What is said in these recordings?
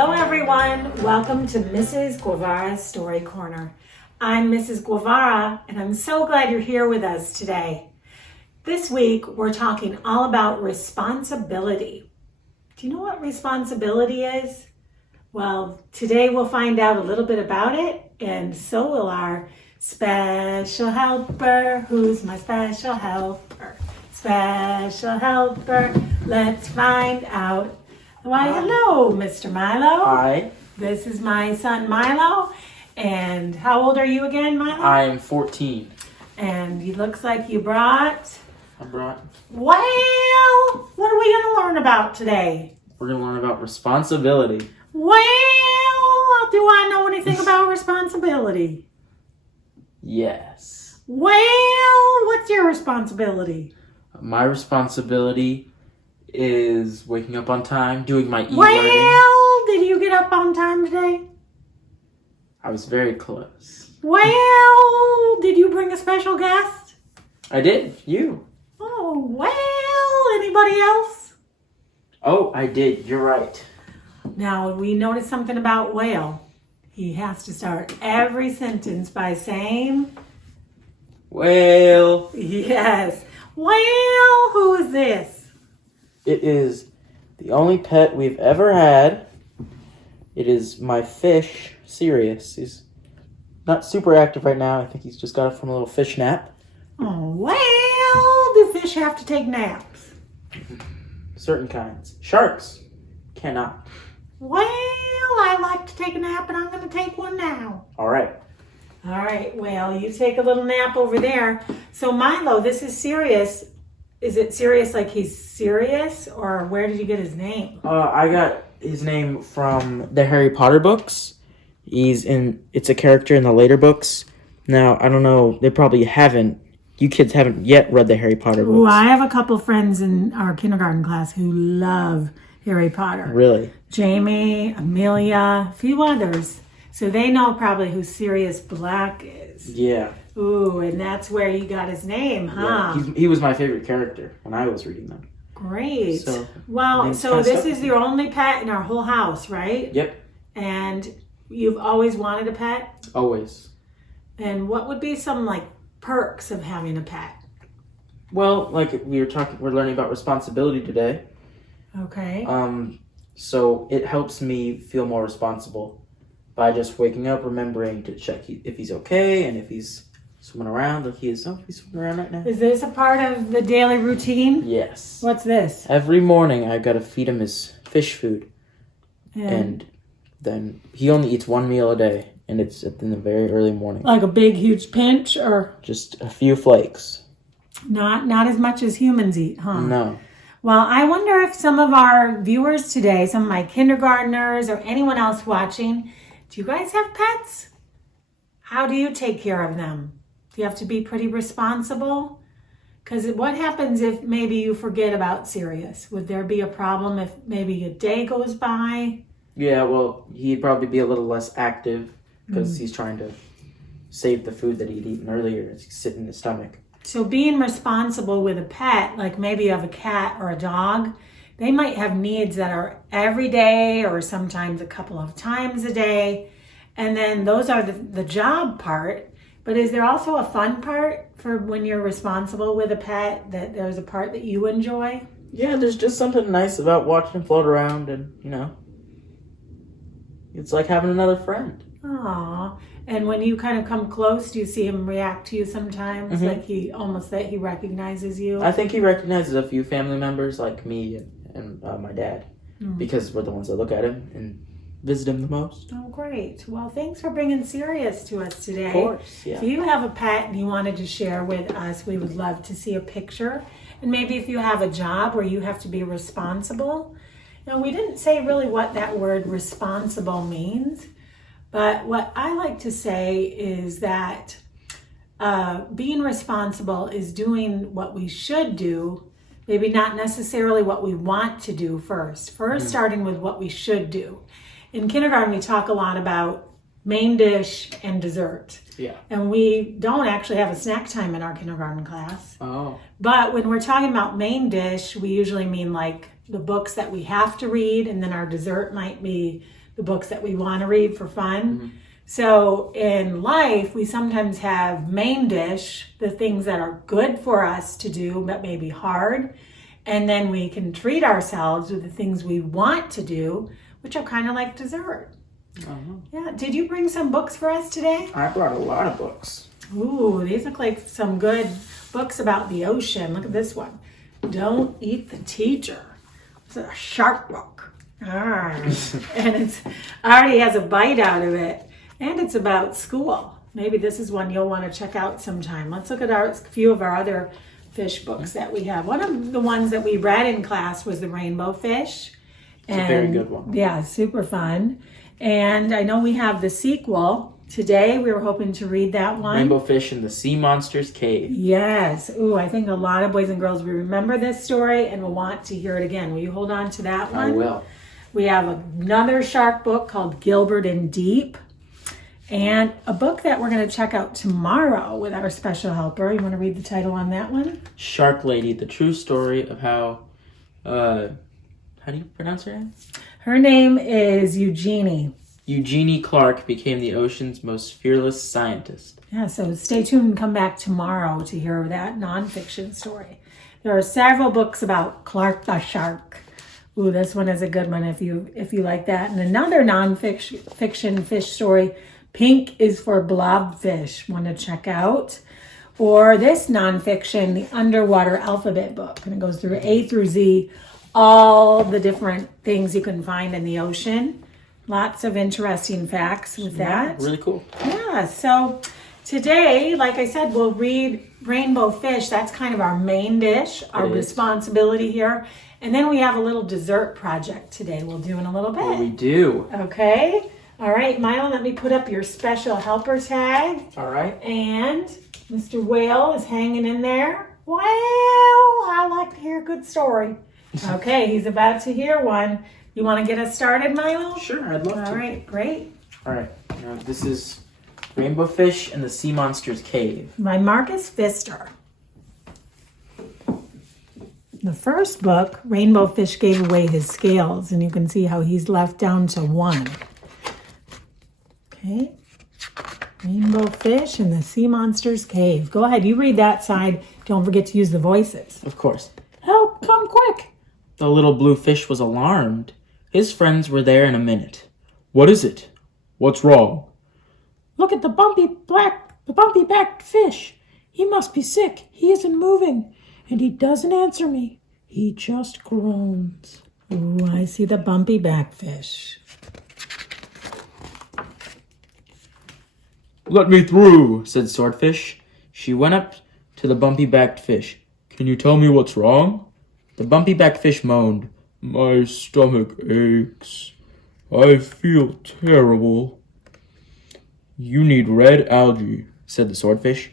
Hello everyone, welcome to Mrs. Guevara's Story Corner. I'm Mrs. Guevara and I'm so glad you're here with us today. This week we're talking all about responsibility. Do you know what responsibility is? Well, today we'll find out a little bit about it, and so will our special helper. Who's my special helper? Special helper, let's find out. Why, hello, Mr. Milo. Hi. This is my son, Milo. And how old are you again, Milo? I'm 14. And he looks like you brought... Well, what are we going to learn about today? we're going to learn about responsibility. Well, do I know anything about responsibility? Yes. Well, what's your responsibility? My responsibility is waking up on time, doing my e-learning. Well, did you get up on time today? I was very close. Well, did you bring a special guest? I did. You. Oh, well, anybody else? Oh, I did. You're right. Now, we noticed something about Whale. He has to start every sentence by saying, Well, yes. Well, who is this? it is the only pet we've ever had. It is my fish, Sirius. He's not super active right now. I think he's just got up from a little fish nap. Oh, well, do fish have to take naps? Certain kinds. Sharks cannot. Well, I like to take a nap and I'm going to take one now. All right. All right, well, you take a little nap over there. So Milo, this is Sirius. Is it Sirius like he's serious, or where did you get his name? I got his name from the Harry Potter books. It's a character in the later books. Now, I don't know, you kids haven't yet read the Harry Potter books. Ooh, I have a couple friends in our kindergarten class who love Harry Potter. Really? Jamie, Amelia, a few others. So they know probably who Sirius Black is. Yeah. Ooh, and that's where he got his name, huh? Yeah. He was my favorite character when I was reading them. Great. So this is your only pet in our whole house, right? Yep. And you've always wanted a pet? Always. And what would be some perks of having a pet? Well, we're learning about responsibility today. Okay. So it helps me feel more responsible by just waking up, remembering to check if he's okay and if he's swimming around. He's swimming around right now. Is this a part of the daily routine? Yes. What's this? Every morning I've got to feed him his fish food. And then he only eats one meal a day, and it's in the very early morning. Like a big, huge pinch, or just a few flakes. not as much as humans eat, huh? No. Well, I wonder if some of our viewers today, some of my kindergartners or anyone else watching, do you guys have pets? How do you take care of them? Do you have to be pretty responsible? Because what happens if maybe you forget about Sirius? Would there be a problem if maybe a day goes by? Yeah, well, he'd probably be a little less active because he's trying to save the food that he'd eaten earlier as he's sitting in his stomach. So being responsible with a pet, like maybe you have a cat or a dog, they might have needs that are every day or sometimes a couple of times a day. And then those are the job part. But is there also a fun part for when you're responsible with a pet, that there's a part that you enjoy? Yeah, there's just something nice about watching him float around and, it's like having another friend. Aw. And when you kind of come close, do you see him react to you sometimes? Mm-hmm. Like he recognizes you? I think he recognizes a few family members like me and my dad because we're the ones that look at him and visit him the most. Oh, great. Well, thanks for bringing Sirius to us today. Of course, yeah. If you have a pet and you wanted to share with us, we would love to see a picture. And maybe if you have a job where you have to be responsible. Now, we didn't say really what that word responsible means, but what I like to say is that being responsible is doing what we should do, maybe not necessarily what we want to do first. Starting with what we should do. In kindergarten, we talk a lot about main dish and dessert. Yeah. And we don't actually have a snack time in our kindergarten class. Oh. But when we're talking about main dish, we usually mean the books that we have to read, and then our dessert might be the the books that we want to read for fun. So in life, we sometimes have main dish, the things that are good for us to do, but maybe hard. And then we can treat ourselves with the things we want to do, which are kind of like dessert. Yeah. Did you bring some books for us today? I brought a lot of books. Ooh, these look like some good books about the ocean. Look at this one. Don't Eat the Teacher. It's a shark book. And it's already has a bite out of it. And it's about school. Maybe this is one you'll want to check out sometime. Let's look at a few of our other fish books that we have. One of the ones that we read in class was the Rainbow Fish. It's a very good one. Yeah, super fun. And I know we have the sequel. Today we were hoping to read that one. Rainbow Fish in the Sea Monster's Cave. Yes. Ooh, I think a lot of boys and girls will remember this story and will want to hear it again. Will you hold on to that one? I will. We have another shark book called Gilbert and Deep. And a book that we're going to check out tomorrow with our special helper. You want to read the title on that one? Shark Lady, the true story of how do you pronounce her name? Her name is Eugenie. Eugenie Clark became the ocean's most fearless scientist. Yeah, so stay tuned and come back tomorrow to hear that nonfiction story. There are several books about Clark the Shark. Ooh, this one is a good one if you like that. And another nonfiction fish story, Pink is for Blobfish, one to check out. Or this nonfiction, the Underwater Alphabet book, and it goes through A through Z, all the different things you can find in the ocean. Lots of interesting facts with that. Really cool. Yeah, so today, like I said, we'll read Rainbow Fish. That's kind of our main dish, our responsibility here. And then we have a little dessert project today we'll do in a little bit. Well, we do. Okay. All right, Milo, let me put up your special helper tag. All right. And Mr. Whale is hanging in there. Well, I like to hear a good story. Okay, he's about to hear one. You want to get us started, Milo? Sure, I'd love to. All right, great. All right. This is Rainbow Fish in the Sea Monster's Cave. By Marcus Pfister. The first book, Rainbow Fish gave away his scales, and you can see how he's left down to one. Okay. Rainbow Fish in the Sea Monster's Cave. Go ahead, you read that side. Don't forget to use the voices. Of course. Help, come quick. The little blue fish was alarmed. His friends were there in a minute. What is it? What's wrong? Look at the bumpy-backed fish. He must be sick. He isn't moving. And he doesn't answer me. He just groans. Ooh, I see the bumpy back fish. Let me through, said Swordfish. She went up to the bumpy-backed fish. Can you tell me what's wrong? The bumpy-backed fish moaned. My stomach aches. I feel terrible. You need red algae, said the Swordfish.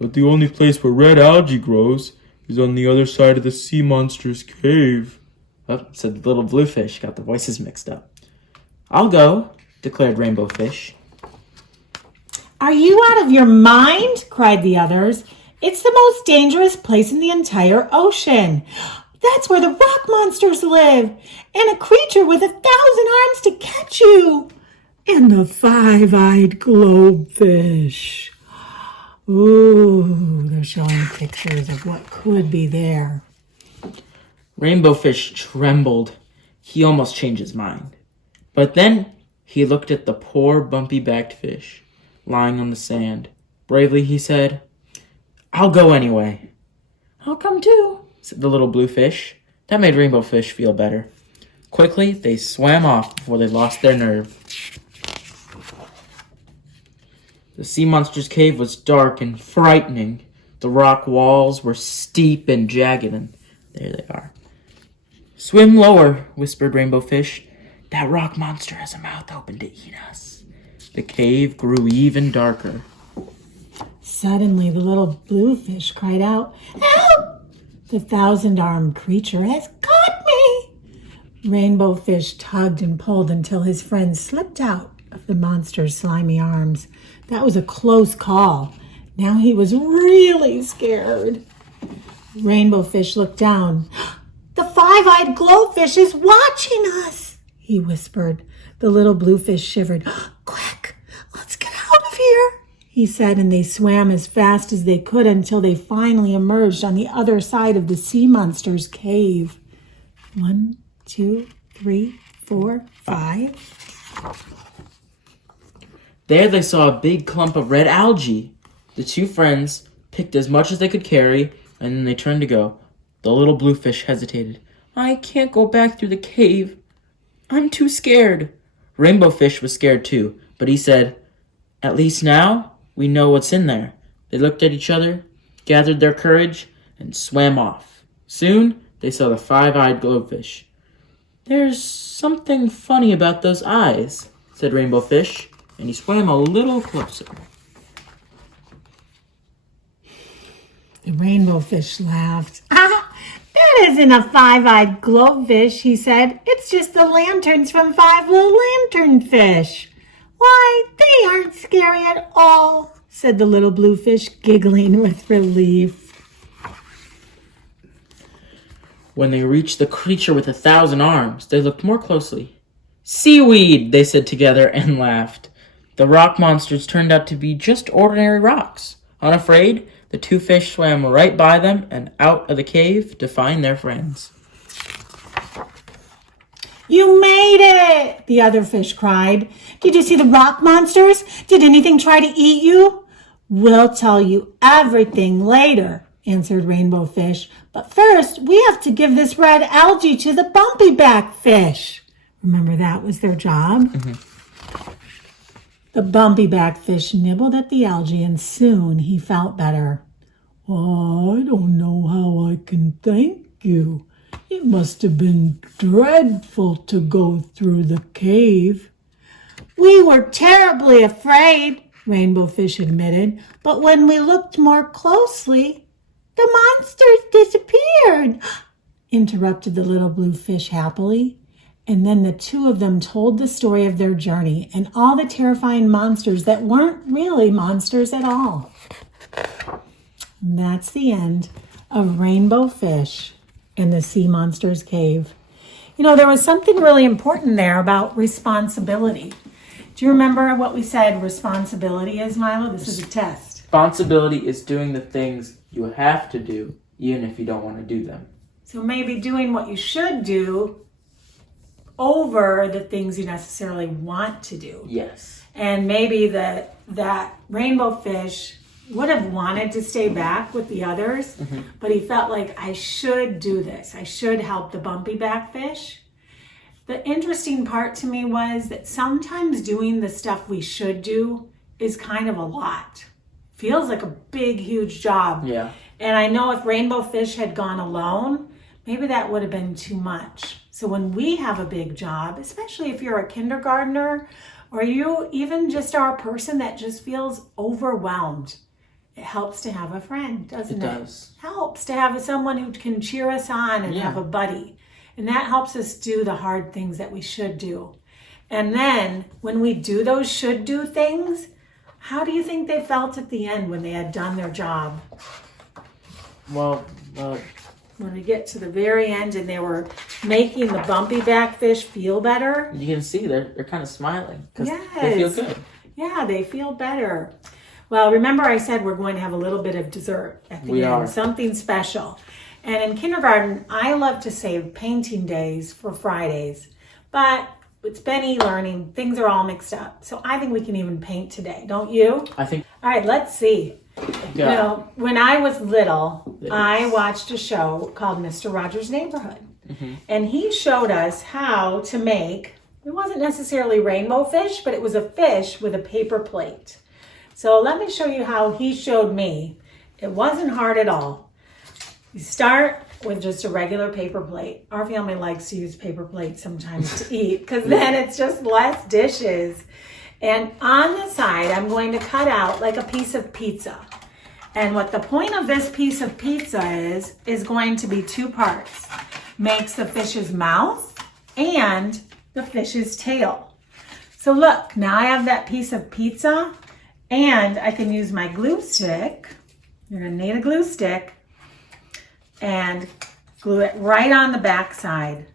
But the only place where red algae grows is on the other side of the Sea Monster's Cave. Oh, said the little blue fish. Got the voices mixed up. I'll go, declared Rainbow Fish. Are you out of your mind? Cried the others. It's the most dangerous place in the entire ocean. That's where the rock monsters live, and a creature with 1,000 arms to catch you. And the five-eyed globefish. Ooh, they're showing pictures of what could be there. Rainbow Fish trembled. He almost changed his mind. But then he looked at the poor bumpy-backed fish lying on the sand. Bravely he said, I'll go anyway. I'll come too, said the little blue fish. That made Rainbow Fish feel better. Quickly, they swam off before they lost their nerve. The Sea Monster's Cave was dark and frightening. The rock walls were steep and jagged, and there they are. Swim lower, whispered Rainbow Fish. That rock monster has a mouth open to eat us. The cave grew even darker. Suddenly, the little blue fish cried out, Help! The 1,000-armed creature has caught me! Rainbow Fish tugged and pulled until his friend slipped out of the monster's slimy arms. That was a close call. Now he was really scared. Rainbow Fish looked down. The five-eyed glowfish is watching us. he whispered. The little bluefish shivered. Quick, let's get out of here, he said, and they swam as fast as they could until they finally emerged on the other side of the sea monster's cave. 1, 2, 3, 4, 5. There they saw a big clump of red algae. The two friends picked as much as they could carry, and then they turned to go. The little bluefish hesitated. I can't go back through the cave. I'm too scared. Rainbow Fish was scared too, but he said, At least now we know what's in there. They looked at each other, gathered their courage, and swam off. Soon they saw the five-eyed glowfish. There's something funny about those eyes, said Rainbow Fish, and he swam a little closer. The rainbow fish laughed. That isn't a five-eyed glowfish, he said. It's just the lanterns from Five Little Lanternfish. Why, they aren't scary at all, said the little bluefish, giggling with relief. When they reached the creature with 1,000 arms, they looked more closely. Seaweed, they said together and laughed. The rock monsters turned out to be just ordinary rocks. Unafraid, the two fish swam right by them and out of the cave to find their friends. You made it, the other fish cried. Did you see the rock monsters? Did anything try to eat you? We'll tell you everything later, answered Rainbow Fish. But first, we have to give this red algae to the bumpy back fish. Remember that was their job? Mm-hmm. The bumpy back fish nibbled at the algae and soon he felt better. Oh, I don't know how I can thank you. It must have been dreadful to go through the cave. We were terribly afraid, Rainbow Fish admitted, but when we looked more closely, the monsters disappeared, interrupted the little blue fish happily. And then the two of them told the story of their journey and all the terrifying monsters that weren't really monsters at all. And that's the end of Rainbow Fish in the Sea Monsters Cave. You know, there was something really important there about responsibility. Do you remember what we said responsibility is, Milo? This is a test. Responsibility is doing the things you have to do, even if you don't want to do them. So maybe doing what you should do over the things you necessarily want to do. Yes. And maybe that rainbow fish would have wanted to stay back with the others, but he felt like, I should do this. I should help the bumpy back fish. The interesting part to me was that sometimes doing the stuff we should do is kind of a lot. Feels like a big, huge job. Yeah. And I know if Rainbow Fish had gone alone, maybe that would have been too much. So when we have a big job, especially if you're a kindergartner or you even just are a person that just feels overwhelmed, it helps to have a friend, doesn't it? It does. Helps to have someone who can cheer us on and have a buddy. And that helps us do the hard things that we should do. And then when we do those should do things, how do you think they felt at the end when they had done their job? Well, when we get to the very end and they were making the bumpy back fish feel better. you can see they're kind of smiling because Yes. they feel good. Yeah, they feel better. Well, remember I said we're going to have a little bit of dessert at the We end, are. something special. And in kindergarten, I love to save painting days for Fridays, but it's been e-learning. Things are all mixed up. So I think we can even paint today, don't you? I think. All right, let's see. Yeah. You know, when I was little, Yes. I watched a show called Mr. Rogers' Neighborhood. And he showed us how to make, it wasn't necessarily rainbow fish, but it was a fish with a paper plate. So let me show you how he showed me. It wasn't hard at all. You start with just a regular paper plate. Our family likes to use paper plates sometimes to eat because then it's just less dishes. And on the side, I'm going to cut out like a piece of pizza. And what the point of this piece of pizza is going to be two parts. Makes the fish's mouth and the fish's tail. So look, now I have that piece of pizza and I can use my glue stick. You're gonna need a glue stick and glue it right on the back side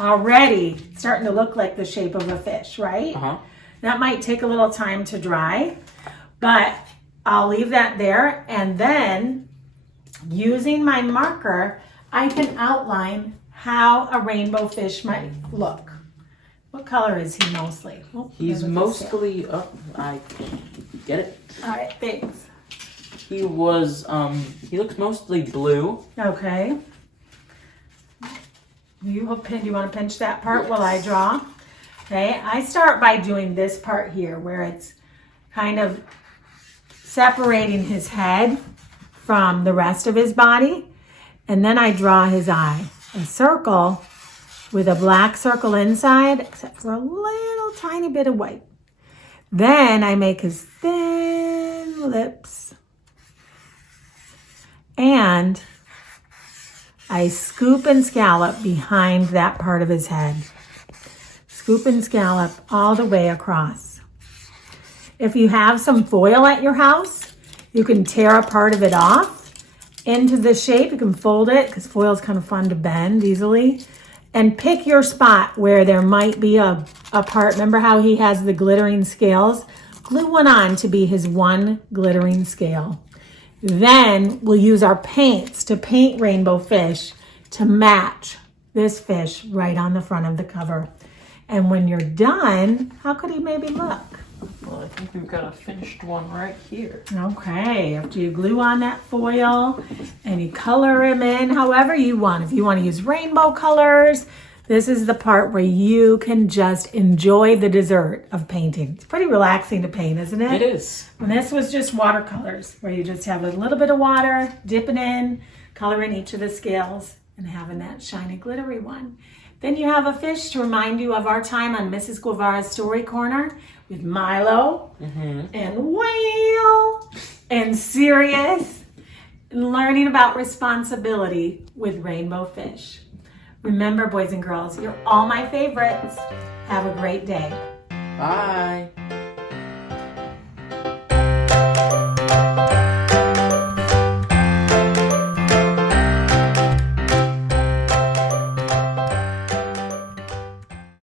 already starting to look like the shape of a fish, right? Uh-huh. That might take a little time to dry, but I'll leave that there. And then using my marker, I can outline how a rainbow fish might look. What color is he mostly? Oh, He's mostly up. I get it. All right, thanks. He was, he looks mostly blue. Okay. Do you want to pinch that part while I draw? Okay, I start by doing this part here where it's kind of separating his head from the rest of his body. And then I draw his eye. A circle with a black circle inside, except for a little tiny bit of white. Then I make his thin lips. And I scoop and scallop behind that part of his head. Scoop and scallop all the way across. If you have some foil at your house, you can tear a part of it off into the shape. You can fold it because foil is kind of fun to bend easily. And pick your spot where there might be a part. Remember how he has the glittering scales? Glue one on to be his one glittering scale. Then we'll use our paints to paint rainbow fish to match this fish right on the front of the cover. And when you're done, how could he maybe look? Well, I think we've got a finished one right here. Okay, after you glue on that foil and you color him in however you want. If you want to use rainbow colors, this is the part where you can just enjoy the dessert of painting. It's pretty relaxing to paint, isn't it? It is. And this was just watercolors, where you just have a little bit of water, dip it in, color in each of the scales, and having that shiny, glittery one. Then you have a fish to remind you of our time on Mrs. Guevara's Story Corner with Milo and Whale and Sirius, and learning about responsibility with rainbow fish. Remember, boys and girls, you're all my favorites. Have a great day. Bye.